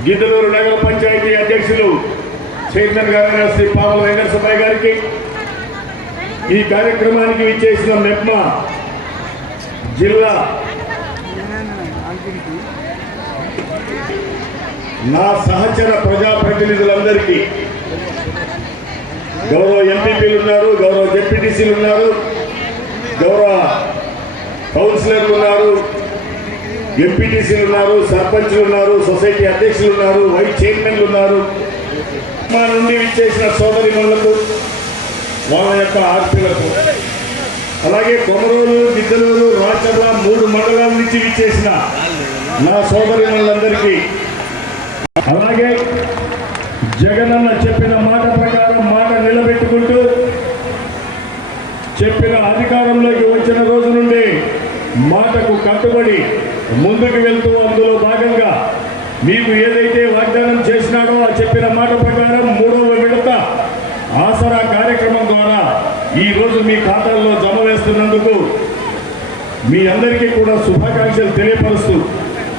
గిద్దలూరు నగర పంచాయతీ అధ్యక్షులు చైర్మన్ గారైన శ్రీ పాముల వెంకట గారికి ఈ కార్యక్రమానికి విచ్చేసిన మెప్మా జిల్లా నా సహచర ప్రజాప్రతినిధులందరికీ గౌరవ ఎంపీపీలు ఉన్నారు గౌరవ జెడ్పీటీసీలు ఉన్నారు గౌరవ కౌన్సిలర్లు ఉన్నారు. ఎంపీటీసీలు ఉన్నారు సర్పంచ్లు ఉన్నారు సొసైటీ అధ్యక్షులు ఉన్నారు వైస్ చైర్మన్లు ఉన్నారు. మా నుండి విచ్చేసిన సోదరిమణులకు వాళ్ళ యొక్క ఆర్పీలకు అలాగే కొమరూరు గిద్దలూరు రాచర్ల మూడు మండలాల నుంచి విచ్చేసిన నా సోదరిమణులందరికీ అలాగే జగనన్న చెప్పిన మాట ప్రకారం మాట నిలబెట్టుకుంటూ చెప్పిన అధికారంలోకి వచ్చిన రోజు నుండి మాటకు కట్టుబడి ముందుకు వెళ్తూ అందులో భాగంగా మీకు ఏదైతే వాగ్దానం చేసినాడో ఆ చెప్పిన మాట ప్రకారం మూడవ విడత ఆసరా కార్యక్రమం ద్వారా ఈరోజు మీ ఖాతాల్లో జమ వేస్తున్నందుకు మీ అందరికీ కూడా శుభాకాంక్షలు తెలియపరుస్తూ